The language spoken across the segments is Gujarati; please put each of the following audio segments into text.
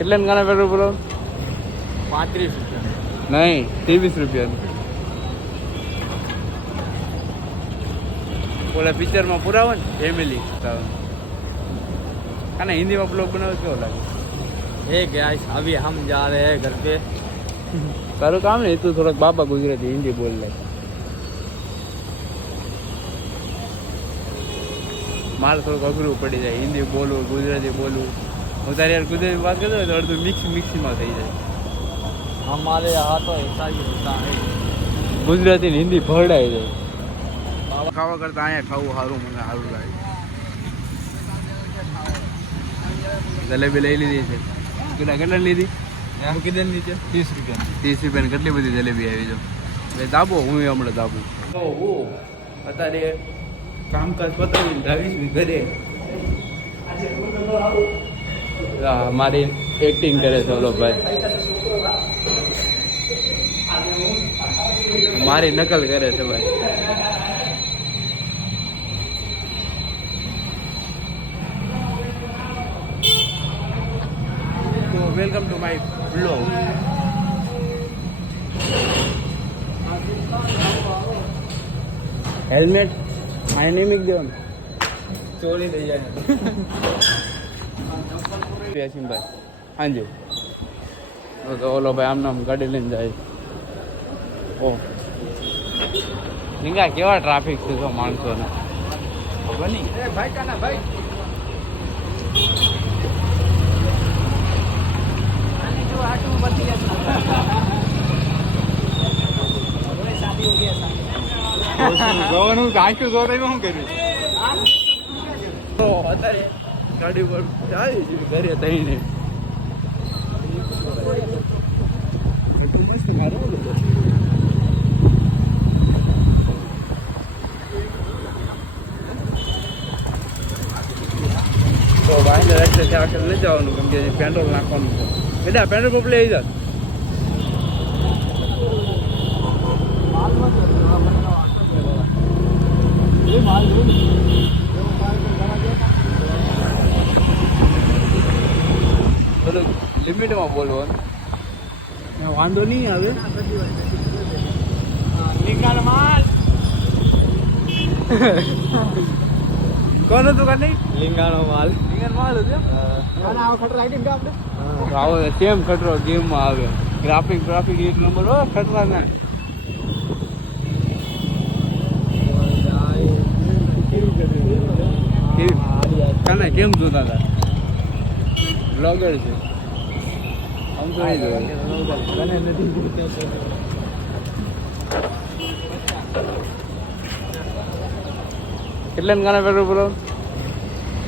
કેટલાનું ગાના પેટ્રોલ બોલો? 35 રૂપિયા નહીં, 23 રૂપિયાનું. ઓલા પિક્ચરમાં પુરાવો ને ફેમિલી અને હિન્દીમાં બ્લોગ બનાવે કેવો લાગે? હે ગાઈસ અભી હમ જા રહે હે ઘર पे તારું કામ ને તું થોડોક બાપા ગુજરાતી હિન્દી બોલ લે. મારે થોડુંક અઘરું પડી જાય હિન્દી બોલવું ગુજરાતી બોલવું. હું તારી યાર ગુજરાતી વાત કરતો તો અડધું મિક્સમાં થઈ જાય. हमारे यहाँ तो ऐसा ही होता है. ગુજરાતી ને હિન્દી ભરડાઈ જાય. ખાવા કરતા અહીંયા ખાવું સારું, મને સારું લાગે. જલેબી લઈ લીધી છે. કેટલા લીધી? મૂકી દે નીચે. 30 રૂપિયા. 30 રૂપિયાની કેટલી બધી જલેબી આવી છે. દાબો હું હમણાં દાબું. તો હું અત્યારે કામકાજ પતાવીને જાવીશું ઘરે. મારી એક્ટિંગ કરે છે ઓલો ભાઈ, મારી નકલ કરે છે ભાઈ. તો welcome to my blog. Helmet my name એક દેવાનું ચોરી થઈ જાય. યાસીનભાઈ હાજી તો ઓલો ભાઈ આમ નામ ગાડી લઈને જાય. ઓહ નિંગા કેવા ટ્રાફિક છે તો માણસોને ખબર નહીં. ભાઈ કાના ભાઈ જોવાનું આંખું જોવાનું શું કર્યું તો અત્યારે ગાડી પર આવી ઘરે થઈને મસ્ત મારો તો ભાઈને રસ્તે ત્યાં આગળ લઈ જવાનું કેમ કે પેટ્રોલ નાખવાનું છે. બેટા પેટ્રોલ પંપ લઈ જા. થોડુંક લિમિટમાં બોલવાનું, વાંધો નહીં આવે. માલ કોણ હતું કાંઈ નહીં? લીંગાનો માલ. રીંગણ માલ હતું. ખતરા આઈટમ કે આપણે આવો સેમ ખતરો ગેમમાં આવે. ગ્રાફિક એક નંબર હો ખતરા ના. કાના કેમ જોતા હતા? બ્લોગર છે આમ તો નહીં જોયું. કેટલાનું ગાના પેટ્રોલ બોલો?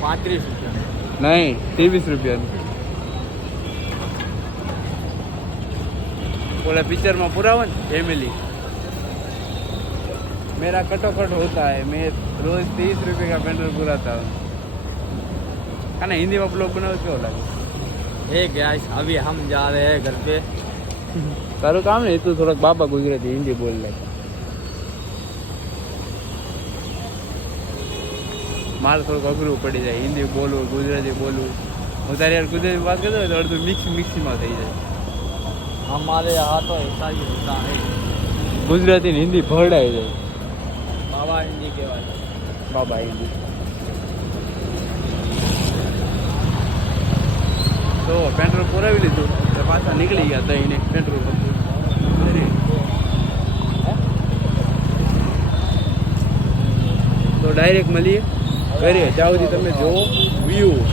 35 રૂપિયા નહીં, 23 રૂપિયાનું. ઓલા પિક્ચરમાં પુરાવો ને ફેમિલી मेरा कटोकट होता है, मैं रोज 30 रुपये का पेट्रोल पुराता हूँ. खाना हिंदी में ब्लॉग बनाओ क्यों लगे? હે ગાઈસ અભી હમ જા રહે હે ઘર पे તારું કામ ને તું થોડોક બાપા ગુજરાતી હિન્દી બોલ લે. મારે થોડુંક અઘરું પડી જાય હિન્દી બોલવું ગુજરાતી બોલવું. હું તારી યાર ગુજરાતી વાત કરતો તો અડધું મિક્સમાં થઈ જાય. हमारे यहाँ तो ऐसा ही होता है. ગુજરાતી ને હિન્દી ભરડાઈ જાય. બાબા હિન્દી કહેવાય. બાબા હિન્દી. તો પેટ્રોલ પુરાવી લીધું તો પાછા નીકળી ગયા દઈને પેટ્રોલ પંપ. તો ડાયરેક્ટ મળીએ ઘરે. જ્યાં સુધી તમે જોવો વ્યૂ.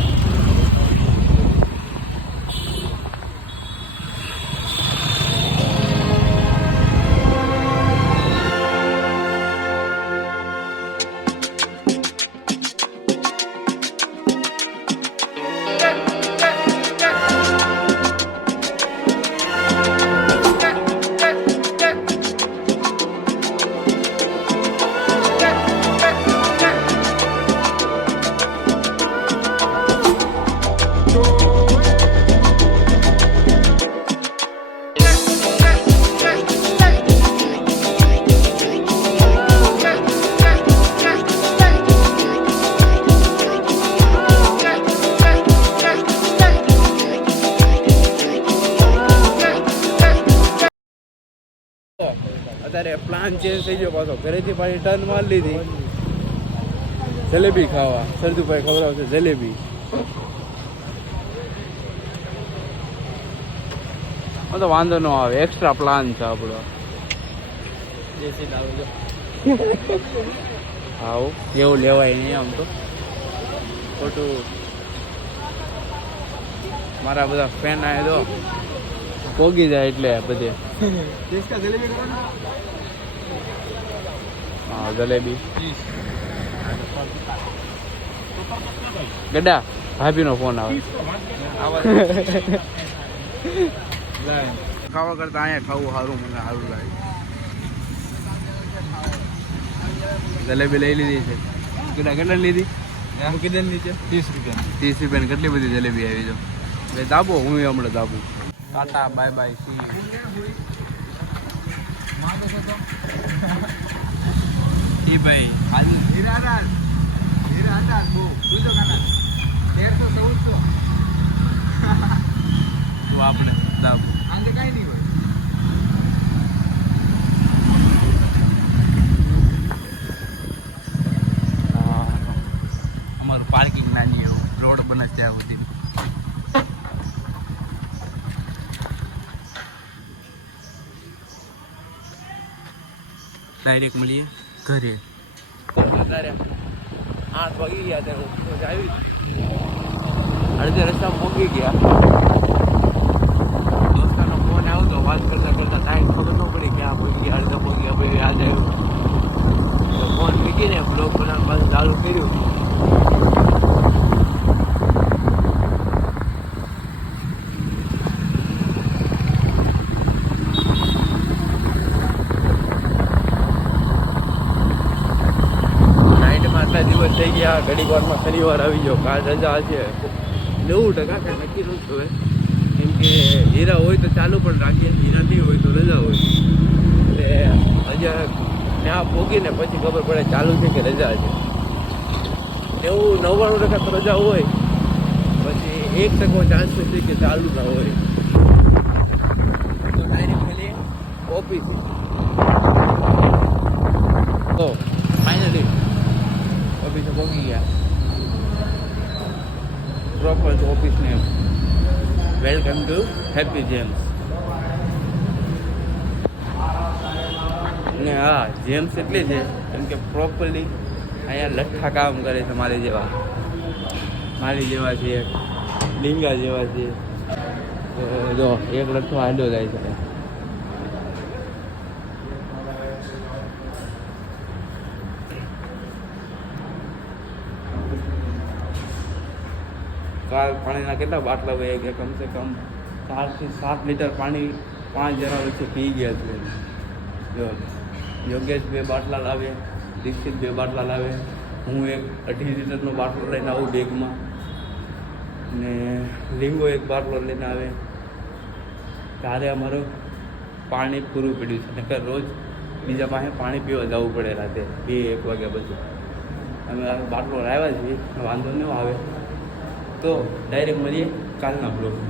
અત્યારે પ્લાન ચેન્જ થઈ ગયો પાછો. ઘરેથી પાછી ટર્ન મારી લીધી જલેબી ખાવા. સરજુભાઈ ખવડાવશે જલેબી. તો વાંધો ન આવે, એક્સ્ટ્રા પ્લાન છે આપણો. આવો એવું લેવાય નહીં આમ તો ખોટું. મારા બધા ફેન આવે તો પોગી જાય એટલે બધે. હા જલેબી ગડા ભાભીનો ફોન આવે. ખાવા કરતા અહીંયા ખાવું સારું, મને સારું લાગે. જલેબી લઈ લીધી છે. કેટલા લીધી? મૂકી દે નીચે. 30 રૂપિયા. 30 રૂપિયાની કેટલી બધી જલેબી આવી છે. ભાઈ દાબો, હું હમણાં દાબું. Tata bye bye see. ઈ ભાઈ હાલ હીરા બહુ પૂછો કાના 1314 તો આપણે દાબ આંગે કાઈ નહીં હોય. અમારું પાર્કિંગ નાની એવું રોડ બને ત્યાં સુધી. ડાયરેક્ટ મળીએ ઘરે. અત્યારે 8 વાગી ગયા, ત્યારે આવી અડધે રસ્તા પહોંચી ગયા. દોસ્તાનો ફોન આવ્યો તો વાત કરતા કરતા ટાઈમ ખબર ન પડી કે આ પહોંચી ગયા, અડધા પહોંચી ગયા. પછી યાદ આવ્યું તો ફોન મૂકીને બ્લોગ બનાવવાનું પાછું ચાલુ કર્યું. દિવસ થઈ ગયા, ઘડીક વારમાં શનિવાર આવી ગયો. કાલ રજા છે 90% કે નક્કી નથી હવે, કેમ કે હીરા હોય તો ચાલુ પણ રાખીએ, હીરા નહીં હોય તો રજા હોય. એટલે હજાર ત્યાં પોગીને પછી ખબર પડે ચાલુ છે કે રજા છે. 99% તો રજા હોય, પછી 1% ચાન્સ છે કે ચાલુ ના હોય. તો ડાયરેક્ટ મળીએ ઓફિસ. તો ફાઇનલી ઓફિસે પહોંચી ગયા. Proper office name welcome to happy James. ને હા જેમ્સ એટલે છે કેમ કે પ્રોપરલી અહીંયા લઠ્ઠા કામ કરે છે. મારી જેવા છે, લિંગા જેવા છે. જો એક લઠ્ઠો હાલ્યો જાય છે. કાલ પાણીના કેટલા બાટલા વહી ગયા? કમસે કમ 4 થી 7 લીટર પાણી 5 જણા વચ્ચે પી ગયા છે. જો યોગેશ 2 બાટલા લાવે, દીક્ષિત 2 બાટલા લાવે, હું એક 18 લીટરનો બાટલો લઈને આવું બેગમાં, ને લીંગો 1 બાટલો લઈને આવે. ત્યારે અમારું પાણી પૂરું પડ્યું છે. નકર રોજ બીજા પાસે પાણી પીવા જવું પડે રાતે 2-1 વાગ્યા પછી. અમે બાટલો લાવ્યા છીએ, વાંધો ન આવે. તો ડાયરેક્ટ મળીએ કાલના બ્લોગમાં.